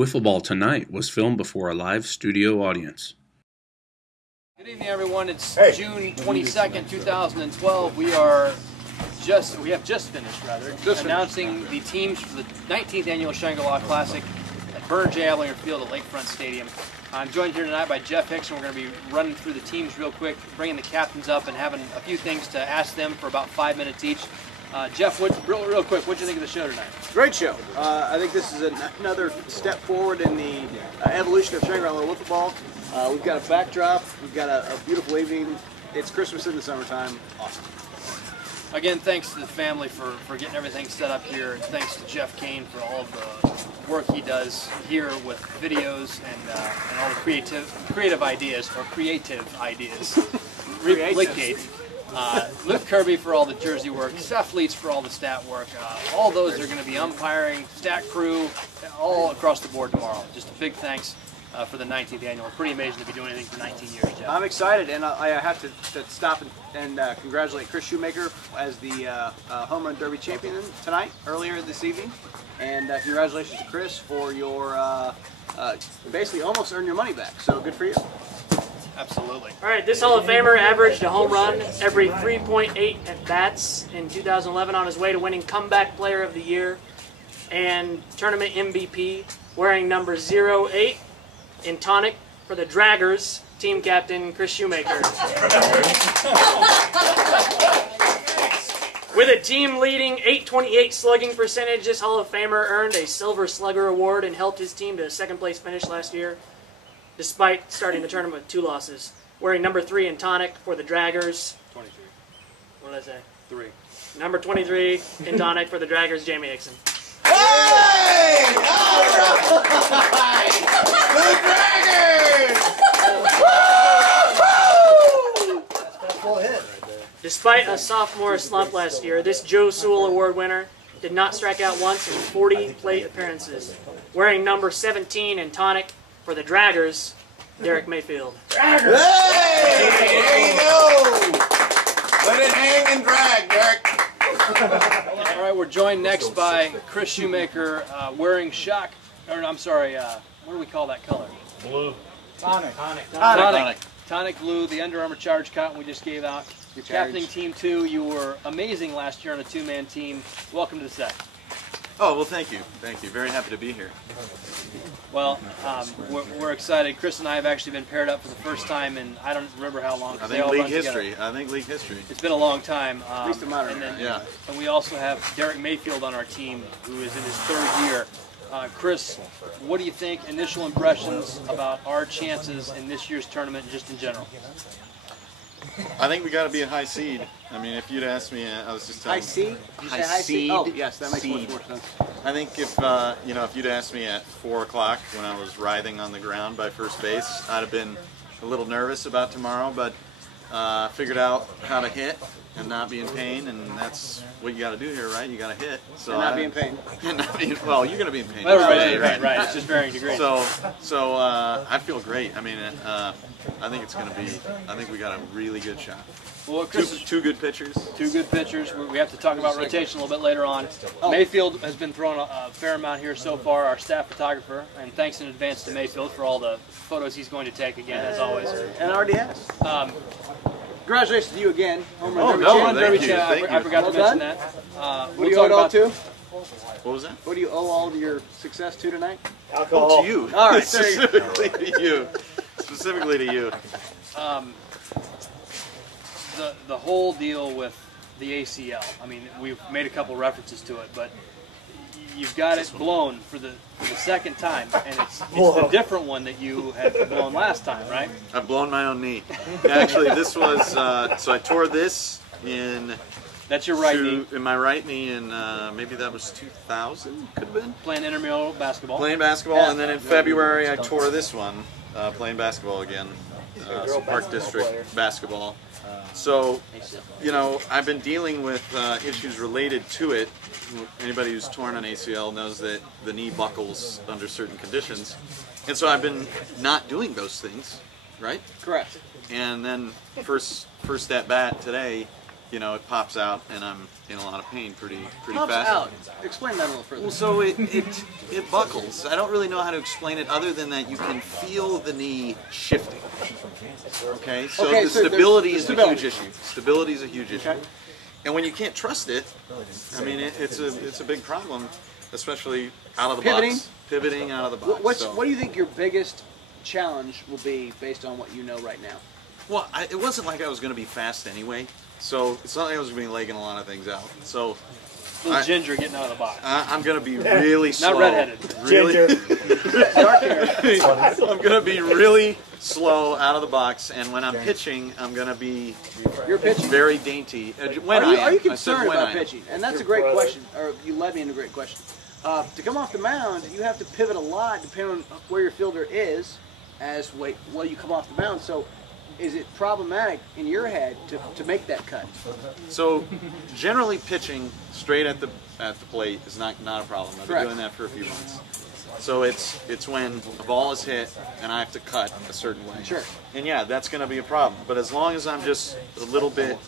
Wiffleball Tonight was filmed before a live studio audience. Good evening, everyone. It's June 22nd, 2012. We have just finished announcing the teams for the 19th Annual Shangri La Classic at Bernard J. Avlinger Field at Lakefront Stadium. I'm joined here tonight by Jeff Hicks, and we're going to be running through the teams real quick, bringing the captains up and having a few things to ask them for about 5 minutes each. Jeff, real quick, what did you think of the show tonight? Great show. I think this is another step forward in the evolution of Shangri La Wiffleball. We've got a backdrop. We've got a beautiful evening. It's Christmas in the summertime. Awesome. Again, thanks to the family for getting everything set up here, and thanks to Jeff Kane for all of the work he does here with videos and all the creative ideas. Luke Kirby for all the jersey work, Seth Leeds for all the stat work. All those are going to be umpiring, stat crew, all across the board tomorrow. Just a big thanks for the 19th annual. Pretty amazing to be doing anything for 19 years, Jeff. I'm excited, and I have to stop and congratulate Chris Shoemaker as the home run derby champion tonight, earlier this evening. And congratulations to Chris for your basically almost earn your money back. So good for you. Absolutely. All right, this Hall of Famer averaged a home run every 3.8 at-bats in 2011 on his way to winning Comeback Player of the Year and Tournament MVP, wearing number 08 in tonic for the Draggers, team captain Chris Shoemaker. With a team-leading .828 slugging percentage, this Hall of Famer earned a Silver Slugger Award and helped his team to a second-place finish last year, despite starting the tournament with 2 losses. Wearing number 3 in tonic for the Draggers. 23. What did I say? 3. Number 23 in tonic for the Draggers, Jamie Hickson. Hey! All right! The Draggers! Woo! That's a full hit. Despite a sophomore slump last year, this Joe Sewell Award winner did not strike out once in 40 plate appearances. Wearing number 17 in tonic for the Draggers, Derek Mayfield. Draggers! Hey! There you go! Let it hang and drag, Derek. All right, we're joined next by Chris Shoemaker wearing what do we call that color? Blue. Tonic blue, the Under Armour Charge cotton we just gave out. You're captaining Team 2. You were amazing last year on a 2-man team. Welcome to the set. Oh, well, thank you. Thank you. Very happy to be here. Well, we're excited. Chris and I have actually been paired up for the first time in I don't remember how long. I think league history. It's been a long time. At least a modern. And we also have Derek Mayfield on our team, who is in his 3rd year. Chris, what do you think? Initial impressions about our chances in this year's tournament, just in general? I think we got to be a high seed. I mean, if you'd asked me, I was just telling high seed. Did you say high seed? Oh, yes, that makes much more sense. I think if if you'd asked me at 4 o'clock when I was writhing on the ground by first base, I'd have been a little nervous about tomorrow, but figured out how to hit and not be in pain, and that's what you got to do here, right? You got to hit. So and not be in pain. Well, you're going to be in pain. Right. It's just varying degrees. So I feel great. I mean, I think it's going to be. I think we got a really good shot. Well, Chris, two good pitchers. 2 good pitchers. We have to talk about rotation a little bit later on. Mayfield has been throwing a fair amount here so far, our staff photographer, and thanks in advance to Mayfield for all the photos he's going to take again, as always. And already has. Congratulations to you again. Thank you. I forgot to mention that. What do you owe it all to? What was that? What do you owe all of your success to tonight? Alcohol. Oh, to you. All right. Specifically to you. Specifically to you. The whole deal with the ACL, I mean, we've made a couple references to it, but you've got it blown for the 2nd time, and it's the different one that you had blown last time, right? I've blown my own knee. Actually, this was, so I tore this in... That's your right knee. In my right knee, and maybe that was 2000, could have been? Playing intramural basketball. Playing basketball, and then in February I tore this one, playing basketball again, some Park District basketball. So, I've been dealing with issues related to it. Anybody who's torn an ACL knows that the knee buckles under certain conditions. And so I've been not doing those things, right? Correct. And then first at bat today, you know, it pops out and I'm in a lot of pain pretty Pops fast. out. Explain that a little further. Well, so it buckles. I don't really know how to explain it other than that you can feel the knee shifting. Okay, so Okay, the so stability there's is the a huge stability. issue. Stability is a huge issue. Okay. And when you can't trust it, I mean, it's a big problem, especially out of the Pivoting? box. Pivoting out of the box. What do you think your biggest challenge will be based on what you know right now? Well, it wasn't like I was going to be fast anyway, so it's not like I was going to be legging a lot lot of things out. So Little Ginger getting out of the box. I'm going to be really slow. Not redheaded. Really, Dark hair. I'm going to be really slow out of the box, and when I'm pitching, I'm going to be You're pitching. very dainty. Are you I said concerned when about I am. pitching? And that's a great question, or you led me into a great question. To come off the mound, you have to pivot a lot depending on where your fielder is as while you come off the mound. So is it problematic in your head to make that cut? So generally pitching straight at the plate is not a problem. I've been Correct. doing that for a few months. So it's when a ball is hit and I have to cut a certain way. Sure. And yeah, that's going to be a problem. But as long as I'm just a little bit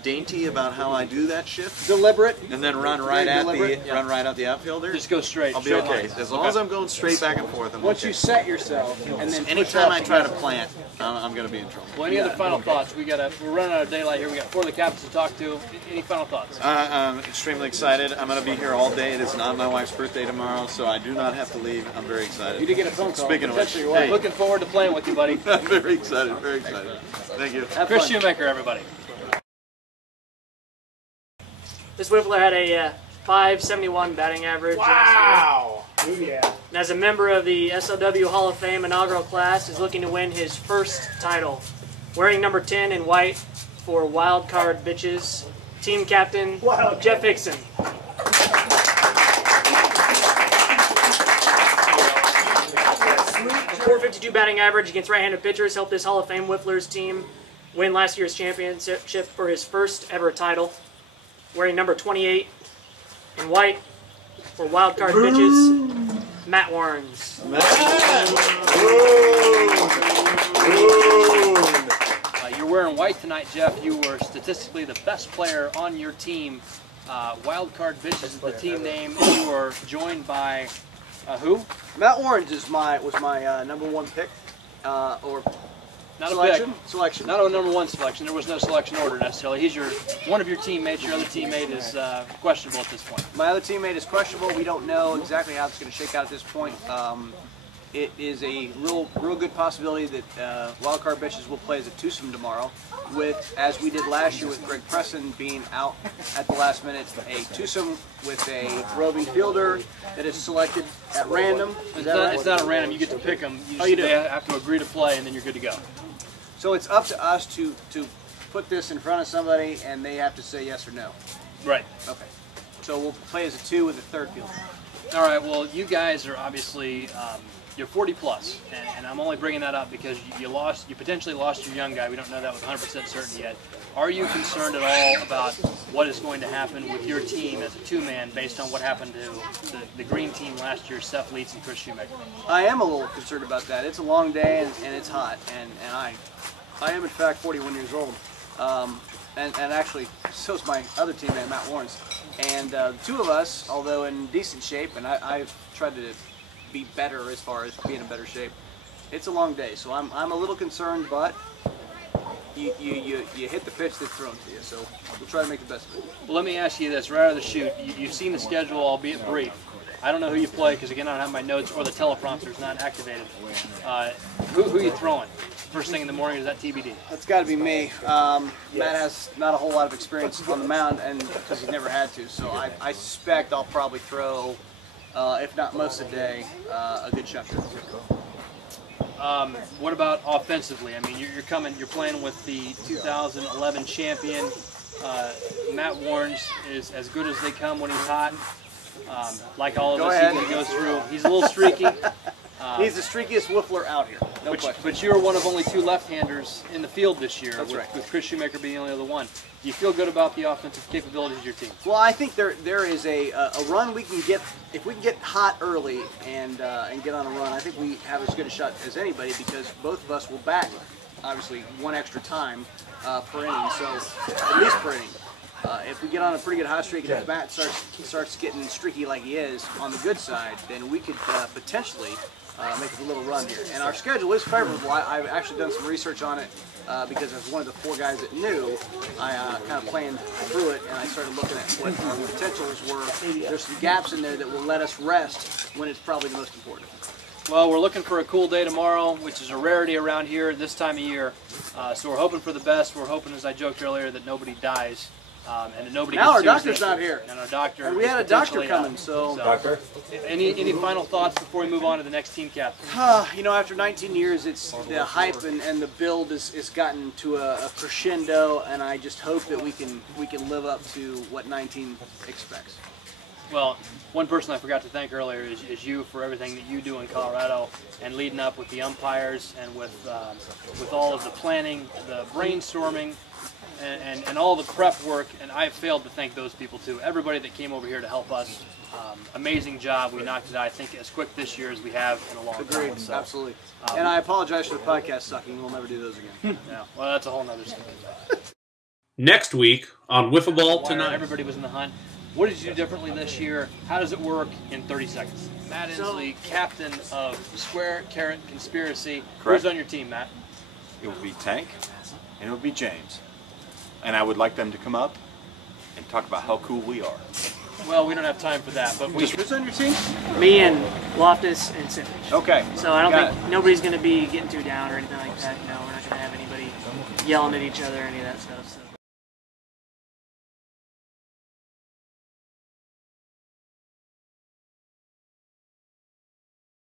dainty about how I do that shift, Deliberate. and then run right at deliberate, the run right at the outfielder, Just go straight. I'll be straight okay. line. As long as I'm going straight back and forth, I'm Once okay. you set yourself and then push Anytime up I try to plant, I'm going to be in trouble. Well, any other final thoughts? We're running out of daylight here. We got 4 of the captains to talk to. Any final thoughts? I'm extremely excited. I'm going to be here all day. It is not my wife's birthday tomorrow, so I do not have to leave. I'm very excited. You did get a phone call. Speaking of which, Potentially your wife. hey, Looking forward to playing with you, buddy. I'm very excited. Very excited. Thank you. Have Chris fun. Shoemaker, everybody. This Wiffler had a .571 batting average. Wow! Yeah. And as a member of the SLW Hall of Fame inaugural class, is looking to win his first title. Wearing number 10 in white for Wild Card Bitches, team captain Jeff Hickson. .452 batting average against right-handed pitchers helped this Hall of Fame Wifflers team win last year's championship for his first ever title. Wearing number 28 in white for Wild Card Bitches, Matt Warrens. You're wearing white tonight, Jeff. You were statistically the best player on your team. Wild Card Bitches is the team name. You were joined by who? Matt Warrens was my #1 pick, or Not selection. a pick. Selection. Not a #1 selection. There was no selection order necessarily. He's one of your teammates. Your other teammate is questionable at this point. My other teammate is questionable. We don't know exactly how it's going to shake out at this point. It is a real good possibility that Wild Card Bitches will play as a twosome tomorrow, with, as we did last year with Greg Presson being out at the last minute, a twosome with a roving fielder that is selected at random. Is that right? It's not at random. You get to pick them. Oh, you do? They have to agree to play, and then you're good to go. So it's up to us to put this in front of somebody, and they have to say yes or no. Right. Okay. So we'll play as a 2 with a third fielder. All right. Well, you guys are obviously you're 40 plus, and I'm only bringing that up because you potentially lost your young guy. We don't know that with 100% certainty yet. Are you concerned at all about what is going to happen with your team as a two-man based on what happened to the green team last year, Seth Leitz and Chris Shoemaker? I am a little concerned about that. It's a long day and it's hot, and I am in fact 41 years old, and actually so is my other teammate Matt Warrens, and the two of us, although in decent shape, and I've tried to be better as far as being in better shape. It's a long day, so I'm a little concerned, but you hit the pitch that's thrown to you, so we'll try to make the best of it. Well, let me ask you this right out of the chute. You've seen the schedule, albeit brief. I don't know who you play because, again, I don't have my notes or the teleprompter's not activated. Who are you throwing? First thing in the morning, is that TBD? That's got to be me. Matt has not a whole lot of experience on the mound, and because he's never had to, so I suspect I'll probably throw, if not most of the day, a good chunk of it. What about offensively? I mean, you're playing with the 2011 champion. Matt Warrens is as good as they come when he's hot. Like all of Go us, ahead. he goes through. He's a little streaky. He's the streakiest Wiffler out here, no question. But you're one of only 2 left-handers in the field this year, That's right. with Chris Shoemaker being the only other one. Do you feel good about the offensive capabilities of your team? Well, I think there is a run we can get. If we can get hot early and get on a run, I think we have as good a shot as anybody because both of us will bat, obviously, one extra time per inning, so at least per inning. if we get on a pretty good hot streak and if Matt starts getting streaky like he is on the good side, then we could potentially make a little run here. And our schedule is favorable. I've actually done some research on it because as one of the 4 guys that knew, I kind of planned through it and I started looking at what the potentials were. There's some gaps in there that will let us rest when it's probably the most important. Well, we're looking for a cool day tomorrow, which is a rarity around here this time of year. So we're hoping for the best. We're hoping, as I joked earlier, that nobody dies. And that nobody now gets our doctor's not here. And our doctor. And we had a doctor coming, so. Doctor? Any final thoughts before we move on to the next team captain? You know, after 19 years, it's the hype and the build is gotten to a crescendo, and I just hope that we can live up to what 19 expects. Well, one person I forgot to thank earlier is you for everything that you do in Colorado and leading up with the umpires and with all of the planning, the brainstorming, and all the prep work. And I failed to thank those people too. Everybody that came over here to help us, amazing job. We knocked it out, I think, as quick this year as we have in a long time. Agreed, so, absolutely. And I apologize for the podcast sucking. We'll never do those again. Yeah, well, that's a whole nother story. Next week on Wiffleball Tonight. Everybody was in the hunt. What did you do differently this year? How does it work in 30 seconds? Matt Inslee, captain of Square Carrot Conspiracy. Correct. Who's on your team, Matt? It would be Tank, and it would be James. And I would like them to come up and talk about how cool we are. Well, we don't have time for that, but Who's on your team? Me and Loftus and Sitch. Okay. So I don't think nobody's going to be getting too down or anything like that. No, we're not going to have anybody yelling at each other or any of that stuff. So.